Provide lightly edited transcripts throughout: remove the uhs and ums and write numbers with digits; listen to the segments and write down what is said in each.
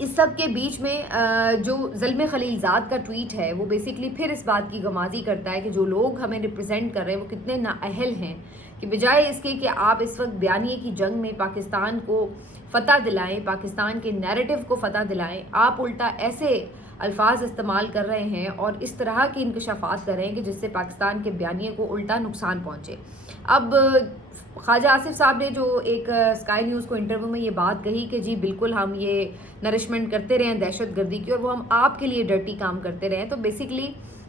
اس سب کے بیچ میں جو زلمے خلیل زاد کا ٹویٹ ہے وہ بیسیکلی پھر اس بات کی غمازی کرتا ہے کہ جو لوگ ہمیں ریپرزینٹ کر رہے ہیں وہ کتنے نااہل ہیں کہ بجائے اس کے کہ آپ اس وقت بیانیے کی جنگ میں پاکستان کو فتح دلائیں، پاکستان کے نیریٹو کو فتح دلائیں، آپ الٹا ایسے الفاظ استعمال کر رہے ہیں اور اس طرح کے انکشافات کر رہے ہیں کہ جس سے پاکستان کے بیانیے کو الٹا نقصان پہنچے۔ اب خواجہ آصف صاحب نے جو ایک اسکائی نیوز کو انٹرویو میں یہ بات کہی کہ جی بالکل ہم یہ نرشمنٹ کرتے رہے ہیں دہشت گردی کی اور وہ ہم آپ کے لیے ڈرٹی کام کرتے رہے ہیں، تو بیسیکلی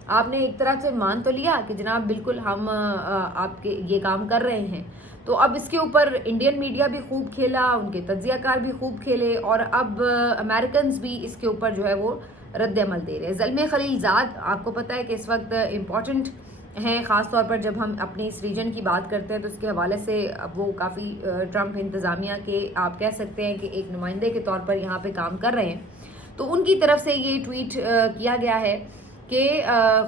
آپ نے ایک طرح سے مان تو لیا کہ جناب بالکل ہم آپ کے یہ کام کر رہے ہیں۔ تو اب اس کے اوپر انڈین میڈیا بھی خوب کھیلا، ان کے تجزیہ کار بھی خوب کھیلے اور اب امریکنز بھی اس کے اوپر جو ہے وہ رد عمل دے رہے ہیں۔ زلمے خلیل زاد آپ کو پتہ ہے کہ اس وقت امپورٹنٹ ہیں، خاص طور پر جب ہم اپنی اس ریجن کی بات کرتے ہیں تو اس کے حوالے سے اب وہ کافی ٹرمپ انتظامیہ کے آپ کہہ سکتے ہیں کہ ایک نمائندے کے طور پر یہاں پہ کام کر رہے ہیں۔ تو ان کی طرف سے یہ ٹویٹ کیا گیا ہے کہ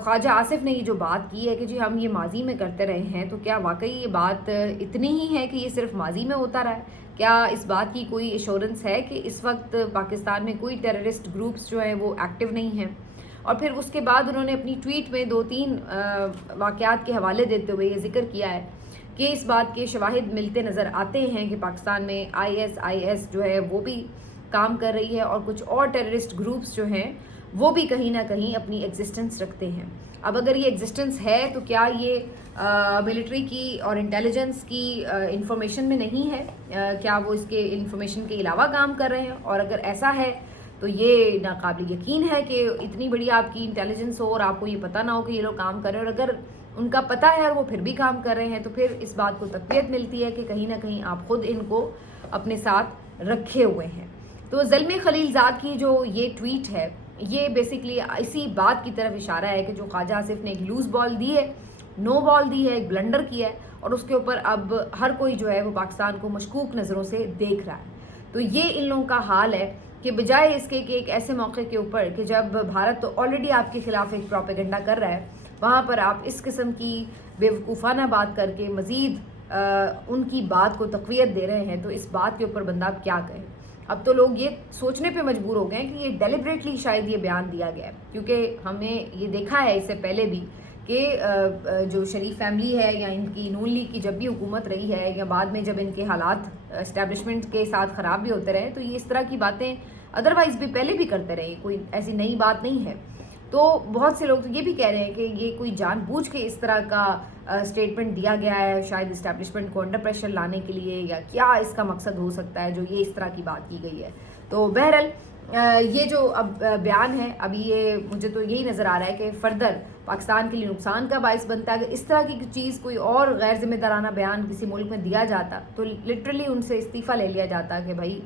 خواجہ آصف نے یہ جو بات کی ہے کہ جی ہم یہ ماضی میں کرتے رہے ہیں، تو کیا واقعی یہ بات اتنی ہی ہے کہ یہ صرف ماضی میں ہوتا رہا ہے؟ کیا اس بات کی کوئی ایشورنس ہے کہ اس وقت پاکستان میں کوئی ٹیررسٹ گروپس جو ہیں وہ ایکٹیو نہیں ہیں؟ اور پھر اس کے بعد انہوں نے اپنی ٹویٹ میں 2-3 واقعات کے حوالے دیتے ہوئے یہ ذکر کیا ہے کہ اس بات کے شواہد ملتے نظر آتے ہیں کہ پاکستان میں ISIS جو ہے وہ بھی کام کر رہی ہے اور کچھ اور ٹیررسٹ گروپس جو ہیں وہ بھی کہیں نہ کہیں اپنی ایگزسٹنس رکھتے ہیں۔ اب اگر یہ ایگزسٹنس ہے تو کیا یہ ملٹری کی اور انٹیلیجنس کی انفارمیشن میں نہیں ہے؟ کیا وہ اس کے انفارمیشن کے علاوہ کام کر رہے ہیں؟ اور اگر ایسا ہے تو یہ ناقابل یقین ہے کہ اتنی بڑی آپ کی انٹیلیجنس ہو اور آپ کو یہ پتہ نہ ہو کہ یہ لوگ کام کر رہے ہیں، اور اگر ان کا پتہ ہے اور وہ پھر بھی کام کر رہے ہیں تو پھر اس بات کو تقویت ملتی ہے کہ کہیں نہ کہیں آپ خود ان کو اپنے ساتھ رکھے ہوئے ہیں۔ تو زلمے خلیل زاد کی جو یہ ٹویٹ ہے یہ بیسیکلی اسی بات کی طرف اشارہ ہے کہ جو خواجہ آصف نے ایک لوز بال دی ہے، نو بال دی ہے، ایک بلنڈر کیا ہے اور اس کے اوپر اب ہر کوئی جو ہے وہ پاکستان کو مشکوک نظروں سے دیکھ رہا ہے۔ تو یہ ان لوگوں کا حال ہے کہ بجائے اس کے کہ ایک ایسے موقع کے اوپر کہ جب بھارت تو آلریڈی آپ کے خلاف ایک پروپیگنڈا کر رہا ہے، وہاں پر آپ اس قسم کی بیوقوفانہ بات کر کے مزید ان کی بات کو تقویت دے رہے ہیں، تو اس بات کے اوپر بندہ اب کیا کہے۔ اب تو لوگ یہ سوچنے پہ مجبور ہو گئے ہیں کہ یہ ڈیلیبریٹلی شاید یہ بیان دیا گیا ہے، کیونکہ ہم نے یہ دیکھا ہے اس سے پہلے بھی کہ جو شریف فیملی ہے یا ان کی نون لیگ کی جب بھی حکومت رہی ہے یا بعد میں جب ان کے حالات اسٹیبلشمنٹ کے ساتھ خراب بھی ہوتے رہے تو یہ اس طرح کی باتیں ادروائز بھی پہلے بھی کرتے رہے، کوئی ایسی نئی بات نہیں ہے۔ تو بہت سے لوگ تو یہ بھی کہہ رہے ہیں کہ یہ کوئی جان بوجھ کے اس طرح کا اسٹیٹمنٹ دیا گیا ہے شاید اسٹیبلشمنٹ کو انڈر پریشر لانے کے لیے، یا کیا اس کا مقصد ہو سکتا ہے جو یہ اس طرح کی بات کی گئی ہے۔ تو بہرحال یہ جو اب بیان ہے ابھی یہ مجھے تو یہی نظر آ رہا ہے کہ فردر پاکستان کے لیے نقصان کا باعث بنتا ہے۔ اگر اس طرح کی چیز کوئی اور غیر ذمہ دارانہ بیان کسی ملک میں دیا جاتا تو لٹرلی ان سے استعفیٰ لے لیا جاتا کہ بھائی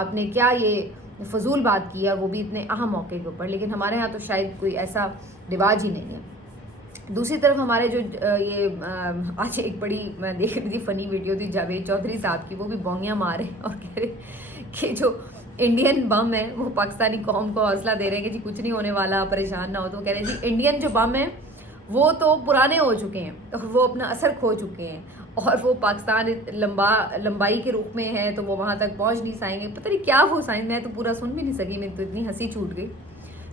آپ نے کیا یہ فضول بات کی ہے، وہ بھی اتنے اہم موقع کے اوپر، لیکن ہمارے ہاں تو شاید کوئی ایسا رواج ہی نہیں ہے۔ دوسری طرف ہمارے جو یہ آج ایک بڑی میں دیکھ رہی تھی فنی ویڈیو تھی جاوید چودھری صاحب کی، وہ بھی بونیاں مارے اور کہہ رہے کہ جو انڈین بم ہے وہ پاکستانی قوم کو حوصلہ دے رہے ہیں کہ جی کچھ نہیں ہونے والا، پریشان نہ ہو۔ تو کہہ رہے ہیں جی انڈین جو بم ہیں وہ تو پرانے ہو چکے ہیں، وہ اپنا اثر کھو چکے ہیں اور وہ پاکستان لمبائی کے رخ میں ہے تو وہ وہاں تک پہنچ نہیں سائیں گے۔ پتہ نہیں کیا وہ سائن، میں تو پورا سن بھی نہیں سکی، میری تو اتنی ہنسی چھوٹ گئی۔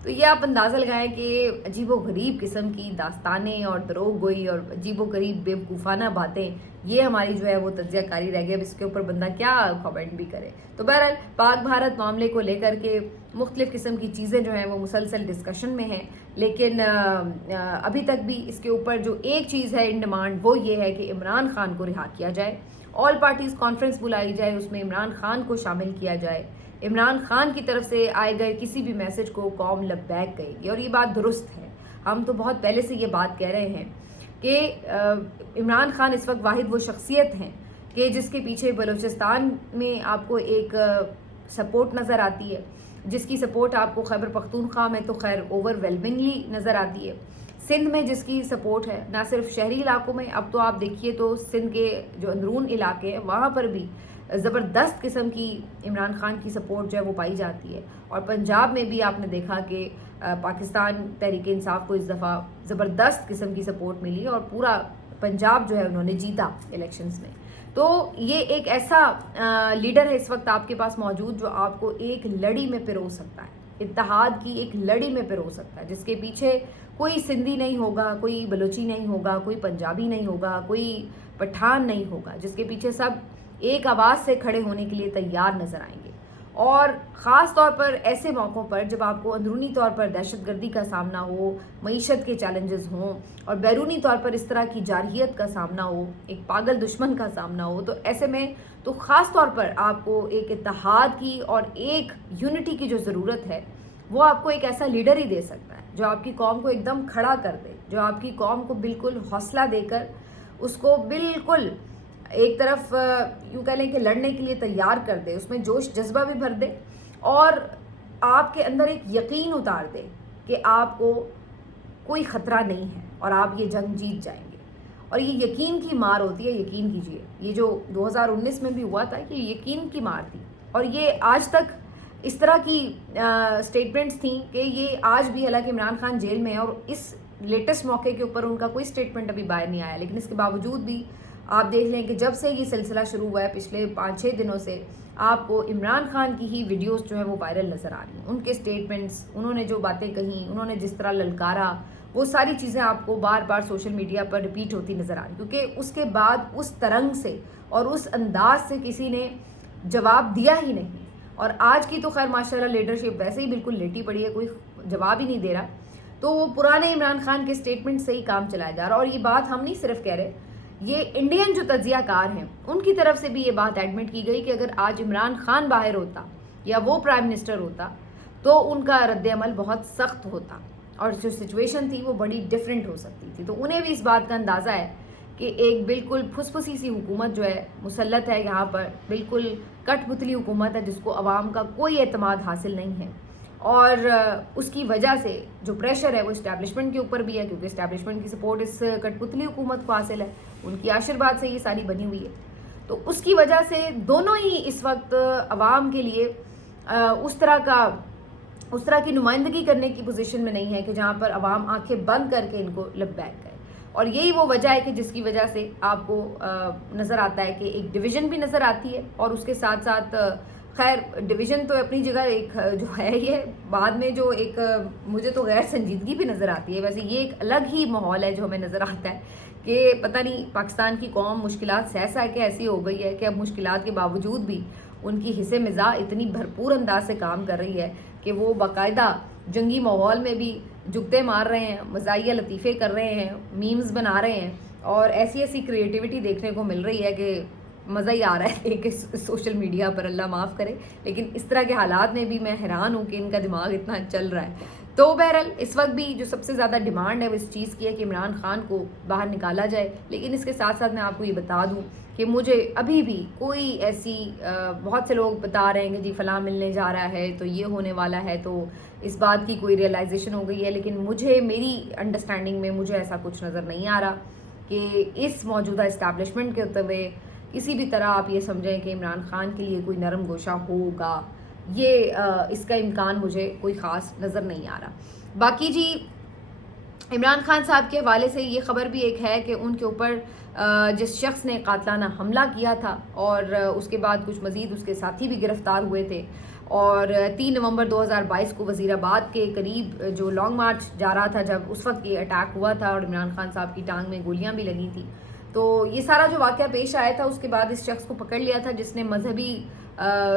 تو یہ آپ اندازہ لگائیں کہ عجیب و غریب قسم کی داستانیں اور دروغ گوئی اور عجیب و غریب بیوقوفانہ باتیں یہ ہماری جو ہے وہ تجزیہ کاری رہ گئی۔ اب اس کے اوپر بندہ کیا کمنٹ بھی کرے۔ تو بہرحال پاک بھارت معاملے کو لے کر کے مختلف قسم کی چیزیں جو ہیں وہ مسلسل ڈسکشن میں ہیں، لیکن ابھی تک بھی اس کے اوپر جو ایک چیز ہے ان ڈیمانڈ وہ یہ ہے کہ عمران خان کو رہا کیا جائے، آل پارٹیز کانفرنس بلائی جائے، اس میں عمران خان کو شامل کیا جائے، عمران خان کی طرف سے آئے گئے کسی بھی میسج کو قوم لبیک کہے گی، اور یہ بات درست ہے۔ ہم تو بہت پہلے سے یہ بات کہہ رہے ہیں کہ عمران خان اس وقت واحد وہ شخصیت ہیں کہ جس کے پیچھے بلوچستان میں آپ کو ایک سپورٹ نظر آتی ہے، جس کی سپورٹ آپ کو خیبر پختونخوا میں تو خیر اوور ویلمنگلی نظر آتی ہے، سندھ میں جس کی سپورٹ ہے، نہ صرف شہری علاقوں میں، اب تو آپ دیکھیے تو سندھ کے جو اندرون علاقے ہیں وہاں پر بھی زبردست قسم کی عمران خان کی سپورٹ جو ہے وہ پائی جاتی ہے، اور پنجاب میں بھی آپ نے دیکھا کہ پاکستان تحریک انصاف کو اس دفعہ زبردست قسم کی سپورٹ ملی اور پورا پنجاب جو ہے انہوں نے جیتا الیکشنز میں۔ تو یہ ایک ایسا لیڈر ہے اس وقت آپ کے پاس موجود جو آپ کو ایک لڑی میں پرو سکتا ہے، اتحاد کی ایک لڑی میں پرو سکتا ہے، جس کے پیچھے کوئی سندھی نہیں ہوگا، کوئی بلوچی نہیں ہوگا، کوئی پنجابی نہیں ہوگا، کوئی پٹھان نہیں ہوگا، جس کے پیچھے سب ایک آواز سے کھڑے ہونے کے لیے تیار نظر آئیں گے۔ اور خاص طور پر ایسے موقعوں پر جب آپ کو اندرونی طور پر دہشت گردی کا سامنا ہو، معیشت کے چیلنجز ہوں، اور بیرونی طور پر اس طرح کی جارحیت کا سامنا ہو، ایک پاگل دشمن کا سامنا ہو، تو ایسے میں تو خاص طور پر آپ کو ایک اتحاد کی اور ایک یونٹی کی جو ضرورت ہے، وہ آپ کو ایک ایسا لیڈر ہی دے سکتا ہے جو آپ کی قوم کو ایک دم کھڑا کر دے، جو آپ کی قوم کو بالکل حوصلہ دے کر اس کو بالکل ایک طرف یوں کہہ لیں کہ لڑنے کے لیے تیار کر دے، اس میں جوش جذبہ بھی بھر دے اور آپ کے اندر ایک یقین اتار دے کہ آپ کو کوئی خطرہ نہیں ہے اور آپ یہ جنگ جیت جائیں گے۔ اور یہ یقین کی مار ہوتی ہے، یقین کیجئے، یہ جو 2019 میں بھی ہوا تھا یہ یقین کی مار تھی، اور یہ آج تک اس طرح کی سٹیٹمنٹس تھیں کہ یہ آج بھی، حالانکہ عمران خان جیل میں ہے اور اس لیٹسٹ موقع کے اوپر ان کا کوئی سٹیٹمنٹ ابھی باہر نہیں آیا، لیکن اس کے باوجود بھی آپ دیکھ لیں کہ جب سے یہ سلسلہ شروع ہوا ہے پچھلے 5-6 دنوں سے آپ کو عمران خان کی ہی ویڈیوز جو ہیں وہ وائرل نظر آ رہی ہیں، ان کے سٹیٹمنٹس، انہوں نے جو باتیں کہیں، انہوں نے جس طرح للکارا، وہ ساری چیزیں آپ کو بار بار سوشل میڈیا پر ریپیٹ ہوتی نظر آ رہی، کیونکہ اس کے بعد اس ترنگ سے اور اس انداز سے کسی نے جواب دیا ہی نہیں۔ اور آج کی تو خیر ماشاءاللہ لیڈرشپ ویسے ہی بالکل لیٹی پڑی ہے، کوئی جواب ہی نہیں دے رہا، تو وہ پرانے عمران خان کے سٹیٹمنٹ سے ہی کام چلایا جا رہا۔ اور یہ بات ہم نہیں صرف کہہ رہے، یہ انڈین جو تجزیہ کار ہیں ان کی طرف سے بھی یہ بات ایڈمٹ کی گئی کہ اگر آج عمران خان باہر ہوتا یا وہ پرائم منسٹر ہوتا تو ان کا رد عمل بہت سخت ہوتا اور جو سچویشن تھی وہ بڑی ڈیفرنٹ ہو سکتی تھی۔ تو انہیں بھی اس بات کا اندازہ ہے کہ ایک بالکل پھس پھسی سی حکومت جو ہے مسلط ہے یہاں پر، بالکل کٹ پتلی حکومت ہے جس کو عوام کا کوئی اعتماد حاصل نہیں ہے، اور اس کی وجہ سے جو پریشر ہے وہ اسٹیبلشمنٹ کے اوپر بھی ہے، کیونکہ اسٹیبلشمنٹ کی سپورٹ اس کٹ پتلی حکومت کو حاصل ہے، ان کی آشرواد سے یہ ساری بنی ہوئی ہے۔ تو اس کی وجہ سے دونوں ہی اس وقت عوام کے لیے اس طرح کی نمائندگی کرنے کی پوزیشن میں نہیں ہے کہ جہاں پر عوام آنکھیں بند کر کے ان کو لبیک کرے، اور یہی وہ وجہ ہے کہ جس کی وجہ سے آپ کو نظر آتا ہے کہ ایک ڈویژن بھی نظر آتی ہے، اور اس کے ساتھ ساتھ خیر ڈویژن تو اپنی جگہ ایک جو ہے یہ بعد میں جو ایک مجھے تو غیر سنجیدگی بھی نظر آتی ہے، ویسے یہ ایک الگ ہی ماحول ہے جو ہمیں نظر آتا ہے کہ پتہ نہیں پاکستان کی قوم مشکلات سہ کے ایسی ہو گئی ہے کہ اب مشکلات کے باوجود بھی ان کی حصے مزاح اتنی بھرپور انداز سے کام کر رہی ہے کہ وہ باقاعدہ جنگی ماحول میں بھی جگتے مار رہے ہیں، مزاحیہ لطیفے کر رہے ہیں، میمز بنا رہے ہیں، اور ایسی کریٹیوٹی دیکھنے کو مل رہی ہے کہ مزہ ہی آ رہا ہے کہ سوشل میڈیا پر، اللہ معاف کرے، لیکن اس طرح کے حالات میں بھی میں حیران ہوں کہ ان کا دماغ اتنا چل رہا ہے۔ تو بہرحال اس وقت بھی جو سب سے زیادہ ڈیمانڈ ہے وہ اس چیز کی ہے کہ عمران خان کو باہر نکالا جائے، لیکن اس کے ساتھ ساتھ میں آپ کو یہ بتا دوں کہ مجھے ابھی بھی کوئی ایسی بہت سے لوگ بتا رہے ہیں کہ جی فلاں ملنے جا رہا ہے تو یہ ہونے والا ہے، تو اس بات کی کوئی ریئلائزیشن ہو گئی ہے، لیکن مجھے میری انڈرسٹینڈنگ میں مجھے ایسا کچھ نظر نہیں آ رہا کہ اس موجودہ اسٹیبلشمنٹ کے ہوتے ہوئے کسی بھی طرح آپ یہ سمجھیں کہ عمران خان کے لیے کوئی نرم گوشہ ہوگا، یہ اس کا امکان مجھے کوئی خاص نظر نہیں آ رہا۔ باقی جی عمران خان صاحب کے حوالے سے یہ خبر بھی ایک ہے کہ ان کے اوپر جس شخص نے قاتلانہ حملہ کیا تھا اور اس کے بعد کچھ مزید اس کے ساتھی بھی گرفتار ہوئے تھے، اور 3 نومبر 2022 کو وزیر آباد کے قریب جو لانگ مارچ جا رہا تھا جب اس وقت یہ اٹیک ہوا تھا اور عمران خان صاحب کی ٹانگ میں گولیاں بھی لگی تھیں، تو یہ سارا جو واقعہ پیش آیا تھا اس کے بعد اس شخص کو پکڑ لیا تھا جس نے مذہبی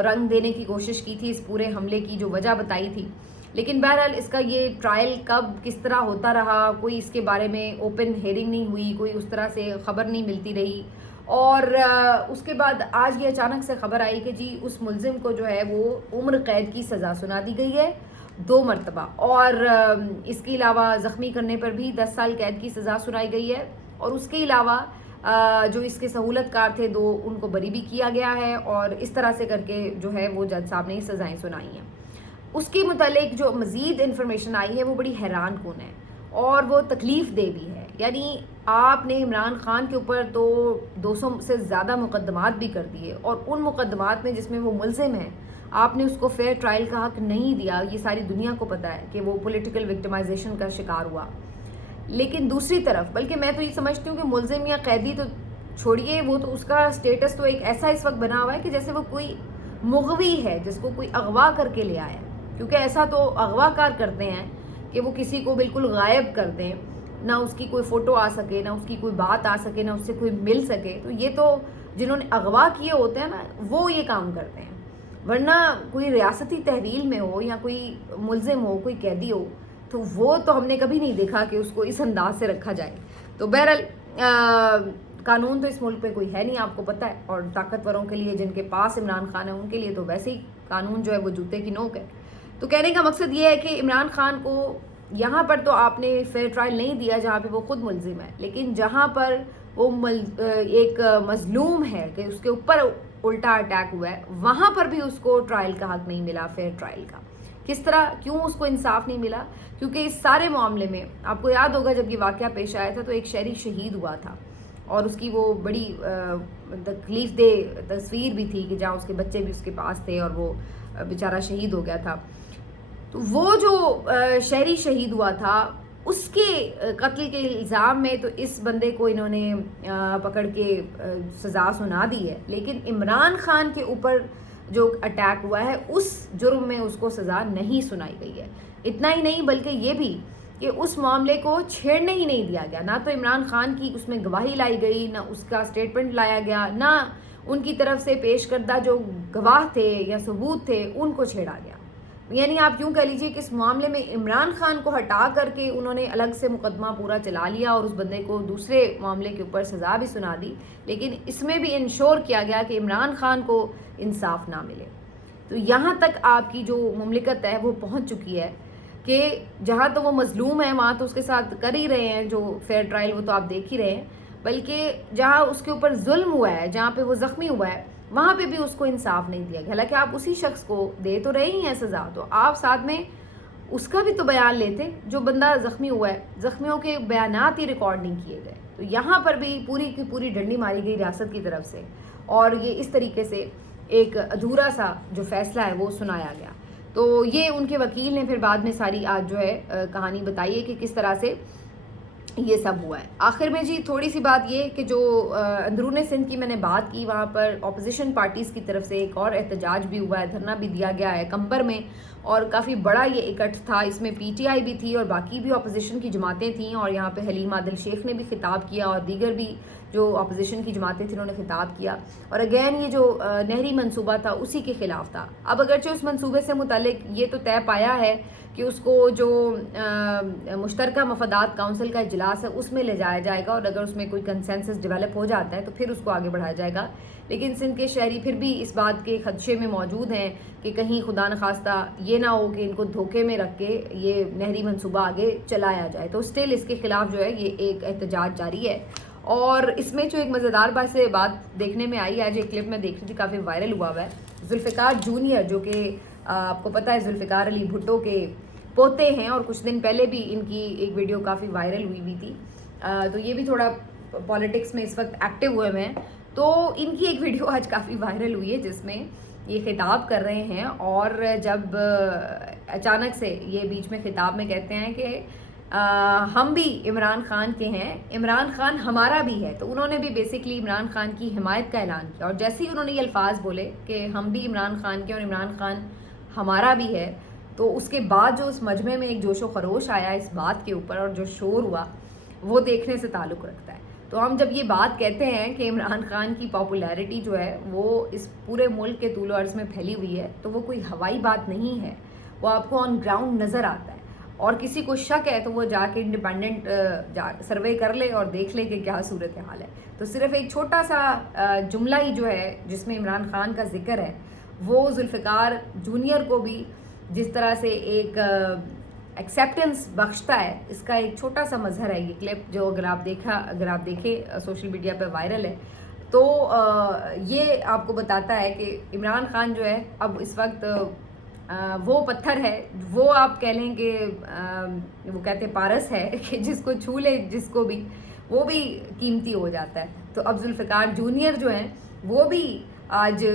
رنگ دینے کی کوشش کی تھی اس پورے حملے کی جو وجہ بتائی تھی، لیکن بہرحال اس کا یہ ٹرائل کب کس طرح ہوتا رہا، کوئی اس کے بارے میں اوپن ہیئرنگ نہیں ہوئی، کوئی اس طرح سے خبر نہیں ملتی رہی، اور اس کے بعد آج یہ اچانک سے خبر آئی کہ جی اس ملزم کو جو ہے وہ عمر قید کی سزا سنا دی گئی ہے 2 مرتبہ، اور اس کے علاوہ زخمی کرنے پر بھی 10 سال قید کی سزا سنائی گئی ہے، اور اس کے علاوہ جو اس کے سہولت کار تھے 2 ان کو بری بھی کیا گیا ہے، اور اس طرح سے کر کے جو ہے وہ جج صاحب نے سزائیں سنائی ہیں۔ اس کے متعلق جو مزید انفارمیشن آئی ہے وہ بڑی حیران کن ہے اور وہ تکلیف دہ بھی ہے، یعنی آپ نے عمران خان کے اوپر تو 200 سے زیادہ مقدمات بھی کر دیے، اور ان مقدمات میں جس میں وہ ملزم ہیں آپ نے اس کو فیئر ٹرائل کا حق نہیں دیا، یہ ساری دنیا کو پتہ ہے کہ وہ پولیٹیکل وکٹمائزیشن کا شکار ہوا۔ لیکن دوسری طرف بلکہ میں تو یہ سمجھتی ہوں کہ ملزم یا قیدی تو چھوڑیے وہ تو اس کا سٹیٹس تو ایک ایسا اس وقت بنا ہوا ہے کہ جیسے وہ کوئی مغوی ہے جس کو کوئی اغوا کر کے لے آیا، کیونکہ ایسا تو اغوا کار کرتے ہیں کہ وہ کسی کو بالکل غائب کر دیں، نہ اس کی کوئی فوٹو آ سکے، نہ اس کی کوئی بات آ سکے، نہ اس سے کوئی مل سکے. تو یہ تو جنہوں نے اغوا کیے ہوتے ہیں نا وہ یہ کام کرتے ہیں، ورنہ کوئی ریاستی تحویل میں ہو یا کوئی ملزم ہو، کوئی قیدی ہو، تو وہ تو ہم نے کبھی نہیں دیکھا کہ اس کو اس انداز سے رکھا جائے. تو بہرحال قانون تو اس ملک پہ کوئی ہے نہیں، آپ کو پتہ ہے، اور طاقتوروں کے لیے جن کے پاس عمران خان ہے ان کے لیے تو ویسے ہی قانون جو ہے وہ جوتے کی نوک ہے. تو کہنے کا مقصد یہ ہے کہ عمران خان کو یہاں پر تو آپ نے فیئر ٹرائل نہیں دیا جہاں پہ وہ خود ملزم ہے، لیکن جہاں پر وہ ایک مظلوم ہے کہ اس کے اوپر الٹا اٹیک ہوا ہے، وہاں پر بھی اس کو ٹرائل کا حق نہیں ملا، فیئر ٹرائل کا. کس طرح، کیوں اس کو انصاف نہیں ملا؟ کیونکہ اس سارے معاملے میں آپ کو یاد ہوگا جب یہ واقعہ پیش آیا تھا تو ایک شہری شہید ہوا تھا، اور اس کی وہ بڑی تکلیف دہ تصویر بھی تھی کہ جہاں اس کے بچے بھی اس کے پاس تھے اور وہ بیچارہ شہید ہو گیا تھا. تو وہ جو شہری شہید ہوا تھا اس کے قتل کے الزام میں تو اس بندے کو انہوں نے پکڑ کے سزا سنا دی ہے، لیکن عمران خان کے اوپر جو اٹیک ہوا ہے اس جرم میں اس کو سزا نہیں سنائی گئی ہے. اتنا ہی نہیں بلکہ یہ بھی کہ اس معاملے کو چھیڑنے ہی نہیں دیا گیا، نہ تو عمران خان کی اس میں گواہی لائی گئی، نہ اس کا سٹیٹمنٹ لایا گیا، نہ ان کی طرف سے پیش کردہ جو گواہ تھے یا ثبوت تھے ان کو چھیڑا گیا. یعنی آپ یوں کہہ لیجئے کہ اس معاملے میں عمران خان کو ہٹا کر کے انہوں نے الگ سے مقدمہ پورا چلا لیا اور اس بندے کو دوسرے معاملے کے اوپر سزا بھی سنا دی، لیکن اس میں بھی انشور کیا گیا کہ عمران خان کو انصاف نہ ملے. تو یہاں تک آپ کی جو مملکت ہے وہ پہنچ چکی ہے کہ جہاں تو وہ مظلوم ہے وہاں تو اس کے ساتھ کر ہی رہے ہیں جو فیئر ٹرائل، وہ تو آپ دیکھ ہی رہے ہیں، بلکہ جہاں اس کے اوپر ظلم ہوا ہے، جہاں پہ وہ زخمی ہوا ہے، وہاں پہ بھی اس کو انصاف نہیں دیا گیا. حالانکہ آپ اسی شخص کو دے تو رہے ہی ہیں سزا، تو آپ ساتھ میں اس کا بھی تو بیان لیتے. جو بندہ زخمی ہوا ہے زخمیوں کے بیانات ہی ریکارڈ نہیں کیے گئے، تو یہاں پر بھی پوری کی پوری ڈنڈی ماری گئی ریاست کی طرف سے، اور یہ اس طریقے سے ایک ادھورا سا جو فیصلہ ہے وہ سنایا گیا. تو یہ ان کے وکیل نے پھر بعد میں ساری آج جو ہے کہانی بتائی ہے کہ کس طرح سے یہ سب ہوا ہے. آخر میں جی تھوڑی سی بات یہ کہ جو اندرون سندھ کی میں نے بات کی، وہاں پر اپوزیشن پارٹیز کی طرف سے ایک اور احتجاج بھی ہوا ہے، دھرنا بھی دیا گیا ہے کمبر میں، اور کافی بڑا یہ اکٹھ تھا. اس میں پی ٹی آئی بھی تھی اور باقی بھی اپوزیشن کی جماعتیں تھیں، اور یہاں پہ حلیم عادل شیخ نے بھی خطاب کیا اور دیگر بھی جو اپوزیشن کی جماعتیں تھیں انہوں نے خطاب کیا. اور اگین یہ جو نہری منصوبہ تھا اسی کے خلاف تھا. اب اگرچہ اس منصوبے سے متعلق یہ تو طے پایا ہے کہ اس کو جو مشترکہ مفادات کونسل کا اجلاس ہے اس میں لے جایا جائے گا، اور اگر اس میں کوئی کنسنسس ڈیولپ ہو جاتا ہے تو پھر اس کو آگے بڑھایا جائے گا. لیکن سندھ کے شہری پھر بھی اس بات کے خدشے میں موجود ہیں کہ کہیں خدا نخواستہ یہ نہ ہو کہ ان کو دھوکے میں رکھ کے یہ نہری منصوبہ آگے چلایا جائے. تو اسٹل اس کے خلاف جو ہے یہ ایک احتجاج جاری ہے. اور اس میں جو ایک مزیدار بات دیکھنے میں آئی، آج ایک کلپ میں دیکھ رہی تھی، کافی وائرل ہوا ہے. ذوالفقار جونیئر جو کہ آپ کو پتہ ہے ذوالفقار علی بھٹو کے پوتے ہیں، اور کچھ دن پہلے بھی ان کی ایک ویڈیو کافی وائرل ہوئی تھی. تو یہ بھی تھوڑا پالیٹکس میں اس وقت ایکٹیو ہوئے ہیں. تو ان کی ایک ویڈیو آج کافی وائرل ہوئی ہے جس میں یہ خطاب کر رہے ہیں، اور جب اچانک سے یہ بیچ میں خطاب میں کہتے ہیں کہ ہم بھی عمران خان کے ہیں، عمران خان ہمارا بھی ہے. تو انہوں نے بھی بیسیکلی عمران خان کی حمایت کا اعلان کیا، اور جیسے ہی انہوں نے یہ الفاظ بولے کہ ہم بھی عمران خان کے اور عمران خان ہمارا بھی ہے، تو اس کے بعد جو اس مجمع میں ایک جوش و خروش آیا اس بات کے اوپر اور جو شور ہوا وہ دیکھنے سے تعلق رکھتا ہے. تو ہم جب یہ بات کہتے ہیں کہ عمران خان کی پاپولیرٹی جو ہے وہ اس پورے ملک کے طول و عرض میں پھیلی ہوئی ہے، تو وہ کوئی ہوائی بات نہیں ہے، وہ آپ کو آن گراؤنڈ نظر آتا ہے. اور کسی کو شک ہے تو وہ جا کے انڈیپینڈنٹ سروے کر لے اور دیکھ لے کہ کیا صورتحال ہے. تو صرف ایک چھوٹا سا جملہ ہی جو ہے جس میں عمران خان کا ذکر ہے وہ ذوالفقار جونیئر کو بھی جس طرح سے ایک ایکسیپٹنس بخشتا ہے، اس کا ایک چھوٹا سا مظہر ہے یہ کلپ، جو اگر آپ دیکھیں سوشل میڈیا پہ وائرل ہے. تو یہ آپ کو بتاتا ہے کہ عمران خان جو ہے اب اس وقت وہ پتھر ہے، وہ آپ کہہ لیں کہ وہ کہتے پارس ہے کہ جس کو چھو لے جس کو بھی وہ بھی قیمتی ہو جاتا ہے. تو اب ذوالفقار جونیئر جو ہیں وہ بھی آج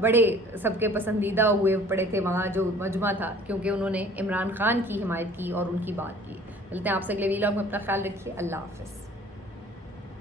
بڑے سب کے پسندیدہ ہوئے پڑے تھے وہاں جو مجمع تھا، کیونکہ انہوں نے عمران خان کی حمایت کی اور ان کی بات کی. ملتے ہیں آپ سے اگلے ویلاگ میں، اپنا خیال رکھیے، اللہ حافظ.